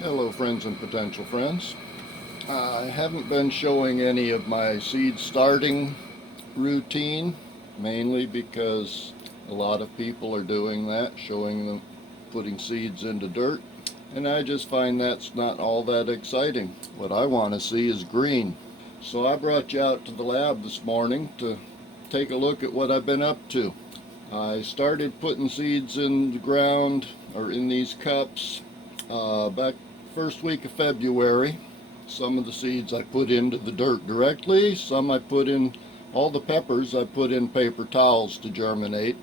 Hello friends and potential friends. I haven't been showing any of my seed starting routine, mainly because a lot of people are doing that, showing them putting seeds into dirt, and I just find that's not all that exciting. What I want to see is green. So I brought you out to the lab this morning to take a look at what I've been up to. I started putting seeds in the ground, or in these cups, back first week of February. Some of the seeds I put into the dirt directly, some I put in, all the peppers I put in paper towels to germinate,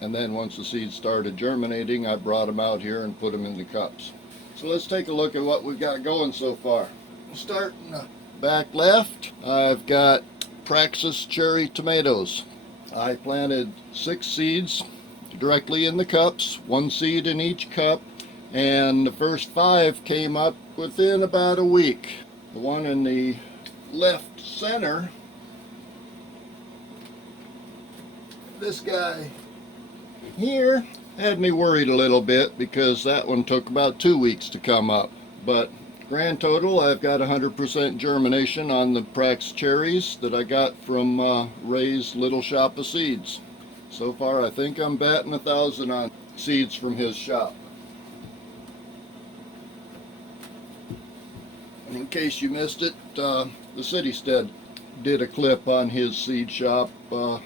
and then once the seeds started germinating I brought them out here and put them in the cups. So let's take a look at what we've got going so far. Starting back left, I've got Praxis cherry tomatoes. I planted 6 seeds directly in the cups, 1 seed in each cup, and the first 5 came up within about a week. The one in the left center, this guy here, had me worried a little bit because that one took about 2 weeks to come up. But grand total, I've got 100% germination on the Prax cherries that I got from Ray's Little Shop of Seeds. So far I think I'm batting 1,000 on seeds from his shop. And in case you missed it, the Citystead did a clip on his seed shop a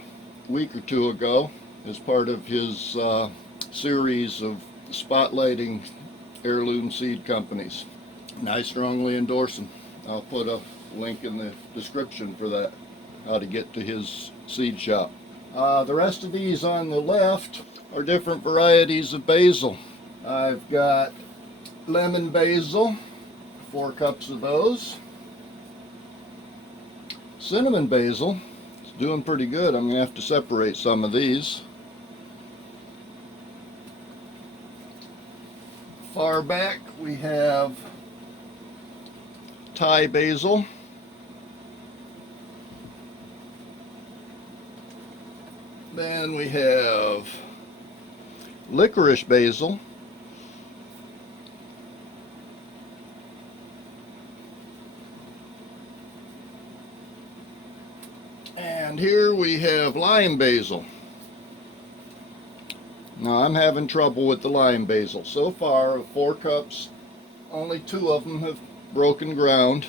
week or 2 ago as part of his series of spotlighting heirloom seed companies. And I strongly endorse him. I'll put a link in the description for that, how to get to his seed shop. The rest of these on the left are different varieties of basil. I've got lemon basil, 4 cups of those. Cinnamon basil, it's doing pretty good. I'm going to have to separate some of these. Far back we have Thai basil. Then we have licorice basil. And here we have lime basil. Now I'm having trouble with the lime basil. So far, of 4 cups, only 2 of them have broken ground,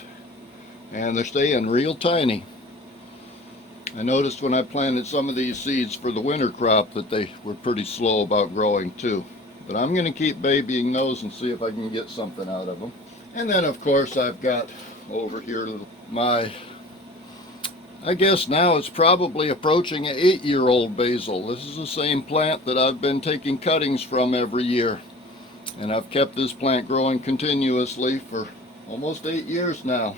and they're staying real tiny. I noticed when I planted some of these seeds for the winter crop that they were pretty slow about growing too. But I'm going to keep babying those and see if I can get something out of them. And then of course I've got over here my, I guess now it's probably approaching an 8-year-old basil. This is the same plant that I've been taking cuttings from every year. And I've kept this plant growing continuously for almost 8 years now.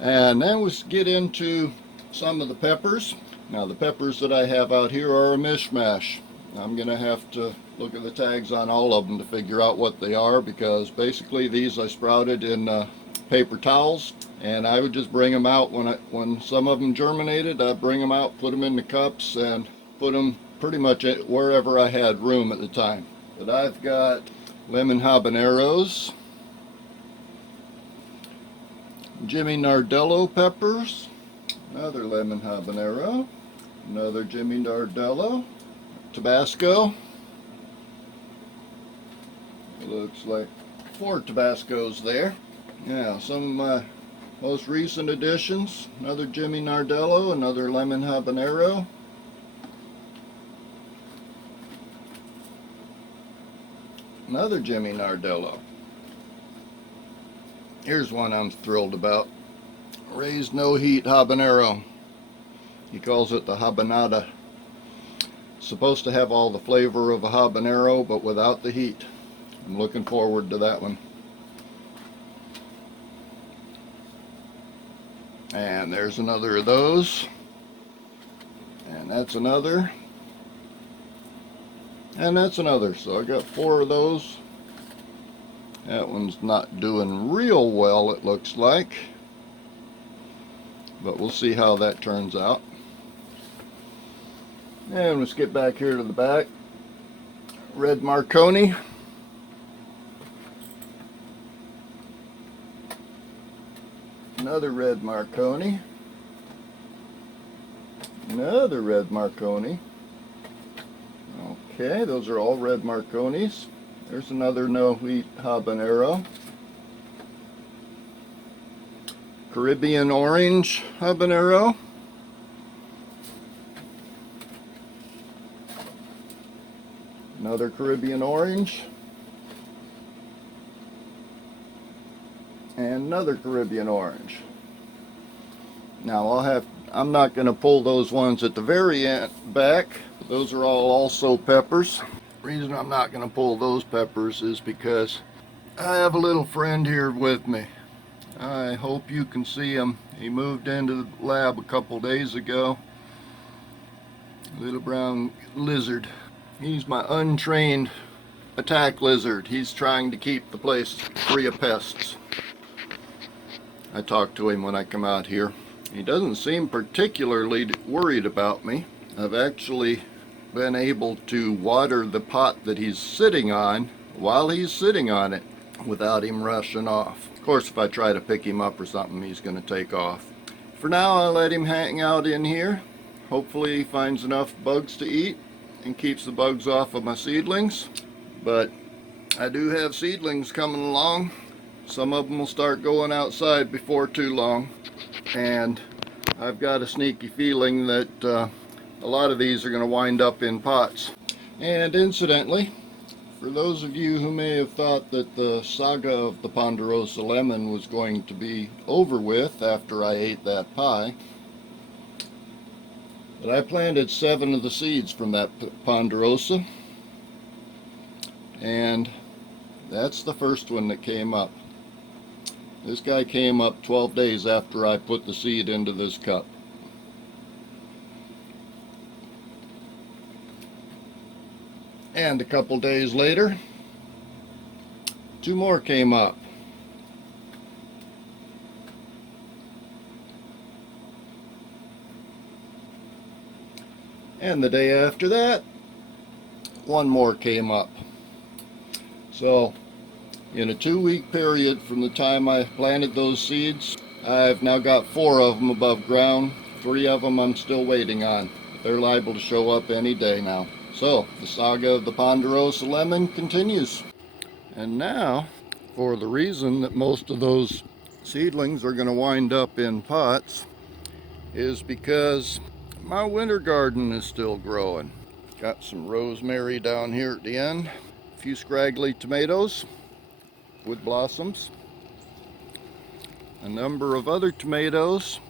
And then we get into some of the peppers. Now the peppers that I have out here are a mishmash. I'm going to have to look at the tags on all of them to figure out what they are, because basically these I sprouted in paper towels, and I would just bring them out when some of them germinated. I'd bring them out, put them in the cups, and put them pretty much wherever I had room at the time. But I've got lemon habaneros, Jimmy Nardello peppers, another lemon habanero, another Jimmy Nardello, Tabasco. Looks like 4 Tabascos there. Yeah, some of my most recent additions, another Jimmy Nardello, another lemon habanero, another Jimmy Nardello. Here's one I'm thrilled about. Raised no heat habanero. He calls it the habanada. It's supposed to have all the flavor of a habanero, but without the heat. I'm looking forward to that one. And there's another of those. And that's another. And that's another. So I got 4 of those. That one's not doing real well, it looks like. But we'll see how that turns out. And let's get back here to the back. Red Marconi. Another red Marconi. Another red Marconi. Okay, those are all red Marconis. There's another no wheat habanero. Caribbean orange habanero. Another Caribbean orange. And another Caribbean orange. Now I'm not going to pull those ones at the very end back. Those are all also peppers. The reason I'm not going to pull those peppers is because I have a little friend here with me. I hope you can see him. He moved into the lab a couple days ago. Little brown lizard. He's my untrained attack lizard. He's trying to keep the place free of pests. I talk to him when I come out here. He doesn't seem particularly worried about me. I've actually been able to water the pot that he's sitting on while he's sitting on it without him rushing off. Of course, if I try to pick him up or something, he's going to take off. For now, I'll let him hang out in here. Hopefully he finds enough bugs to eat and keeps the bugs off of my seedlings. But I do have seedlings coming along. Some of them will start going outside before too long. And I've got a sneaky feeling that a lot of these are going to wind up in pots. And incidentally, for those of you who may have thought that the saga of the Ponderosa lemon was going to be over with after I ate that pie, but I planted 7 of the seeds from that Ponderosa, and that's the first one that came up. This guy came up 12 days after I put the seed into this cup. And a couple days later, 2 more came up. And the day after that, 1 more came up. So, in a 2-week period from the time I planted those seeds, I've now got 4 of them above ground. 3 of them I'm still waiting on. They're liable to show up any day now. So, the saga of the Ponderosa lemon continues. And now, for the reason that most of those seedlings are going to wind up in pots, is because my winter garden is still growing. Got some rosemary down here at the end, a few scraggly tomatoes with blossoms, a number of other tomatoes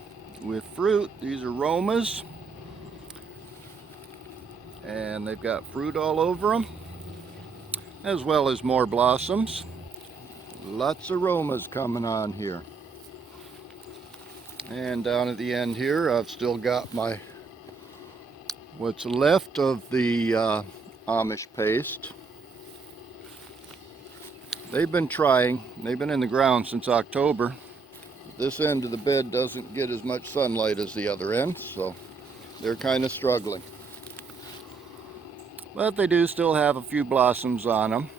with fruit. These are Romas, and they've got fruit all over them, as well as more blossoms. Lots of Romas coming on here. And down at the end here, I've still got my what's left of the Amish paste. They've been trying. They've been in the ground since October. This end of the bed doesn't get as much sunlight as the other end, so they're kind of struggling. But they do still have a few blossoms on them,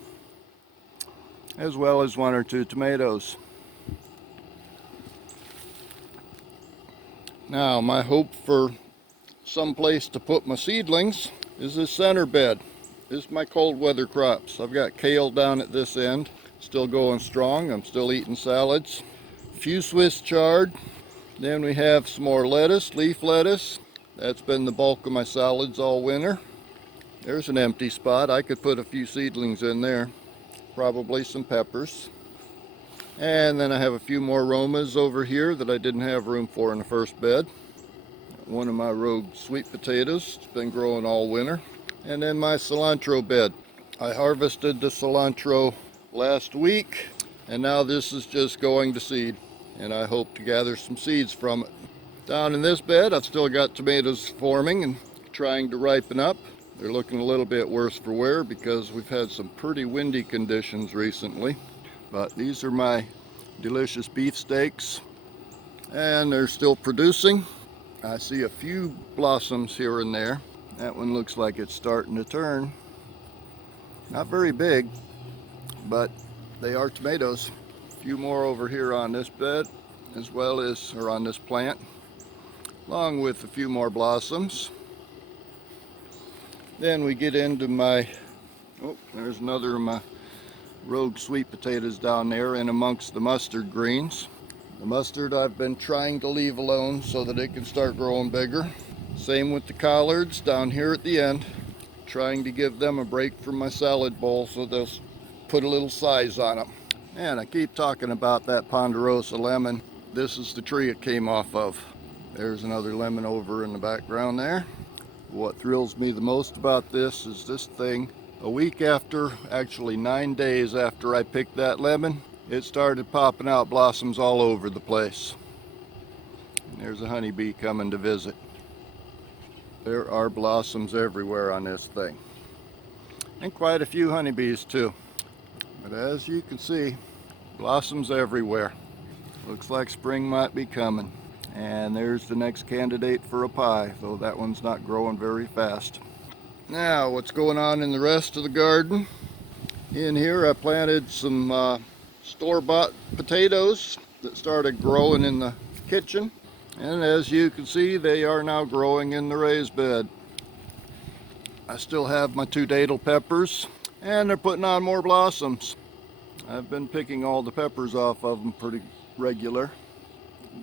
as well as 1 or 2 tomatoes. Now, my hope for some place to put my seedlings is this center bed. This is my cold weather crops. I've got kale down at this end, still going strong. I'm still eating salads. A few Swiss chard. Then we have some more lettuce, leaf lettuce. That's been the bulk of my salads all winter. There's an empty spot. I could put a few seedlings in there. Probably some peppers. And then I have a few more Romas over here that I didn't have room for in the first bed. One of my rogue sweet potatoes. It's been growing all winter. And then my cilantro bed. I harvested the cilantro last week, and now this is just going to seed. And I hope to gather some seeds from it. Down in this bed, I've still got tomatoes forming and trying to ripen up. They're looking a little bit worse for wear because we've had some pretty windy conditions recently. But these are my delicious beefsteaks, and they're still producing. I see a few blossoms here and there. That one looks like it's starting to turn. Not very big, but they are tomatoes. A few more over here on this bed, as well as, or on this plant, along with a few more blossoms. Then we get into my, oh, there's another of my rogue sweet potatoes down there in amongst the mustard greens. The mustard I've been trying to leave alone so that it can start growing bigger. Same with the collards down here at the end. Trying to give them a break from my salad bowl so they'll put a little size on them. And I keep talking about that Ponderosa lemon. This is the tree it came off of. There's another lemon over in the background there. What thrills me the most about this is this thing, a week after, actually 9 days after I picked that lemon, it started popping out blossoms all over the place. And there's a honeybee coming to visit. There are blossoms everywhere on this thing. And quite a few honeybees too. But as you can see, blossoms everywhere. Looks like spring might be coming. And there's the next candidate for a pie, though that one's not growing very fast. Now, what's going on in the rest of the garden? In here I planted some store-bought potatoes that started growing in the kitchen. And as you can see, they are now growing in the raised bed. I still have my 2 datel peppers, and they're putting on more blossoms. I've been picking all the peppers off of them pretty regular.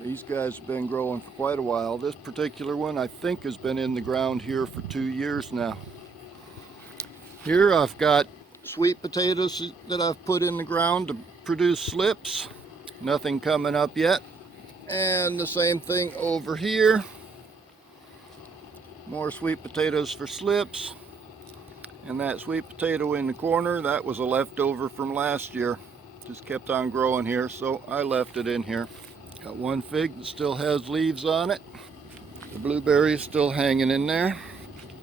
These guys have been growing for quite a while. This particular one I think has been in the ground here for 2 years now. Here I've got sweet potatoes that I've put in the ground to produce slips. Nothing coming up yet. And the same thing over here. More sweet potatoes for slips. And that sweet potato in the corner, that was a leftover from last year. Just kept on growing here, so I left it in here. Got one fig that still has leaves on it. The blueberry is still hanging in there.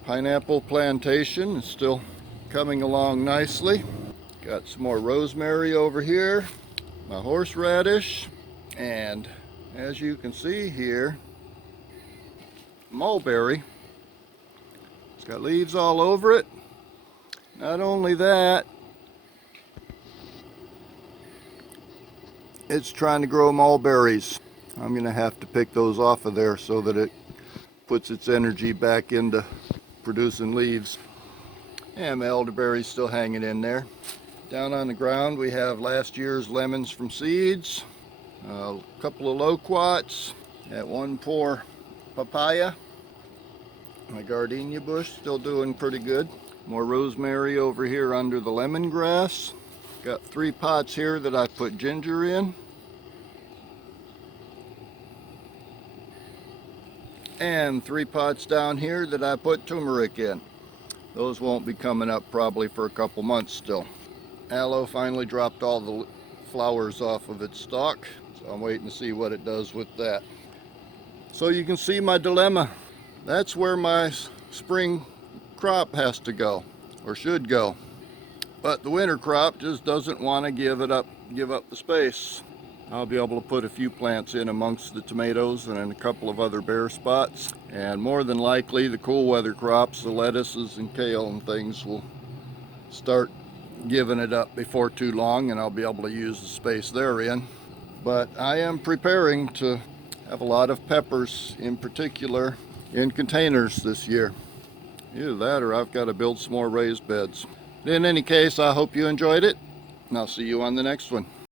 Pineapple plantation is still coming along nicely. Got some more rosemary over here. My horseradish. And as you can see here, mulberry. It's got leaves all over it. Not only that, it's trying to grow mulberries. I'm going to have to pick those off of there so that it puts its energy back into producing leaves. And my elderberry's still hanging in there. Down on the ground we have last year's lemons from seeds, a couple of loquats, that one poor papaya. My gardenia bush still doing pretty good. More rosemary over here under the lemongrass. Got 3 pots here that I put ginger in. And 3 pots down here that I put turmeric in. Those won't be coming up probably for a couple months still. Aloe finally dropped all the flowers off of its stalk, so I'm waiting to see what it does with that. So you can see my dilemma. That's where my spring crop has to go, or should go. But the winter crop just doesn't want to give up the space. I'll be able to put a few plants in amongst the tomatoes and in a couple of other bare spots. And more than likely the cool weather crops, the lettuces and kale and things, will start giving it up before too long, and I'll be able to use the space they're in. But I am preparing to have a lot of peppers in particular in containers this year. Either that or I've got to build some more raised beds. In any case, I hope you enjoyed it, and I'll see you on the next one.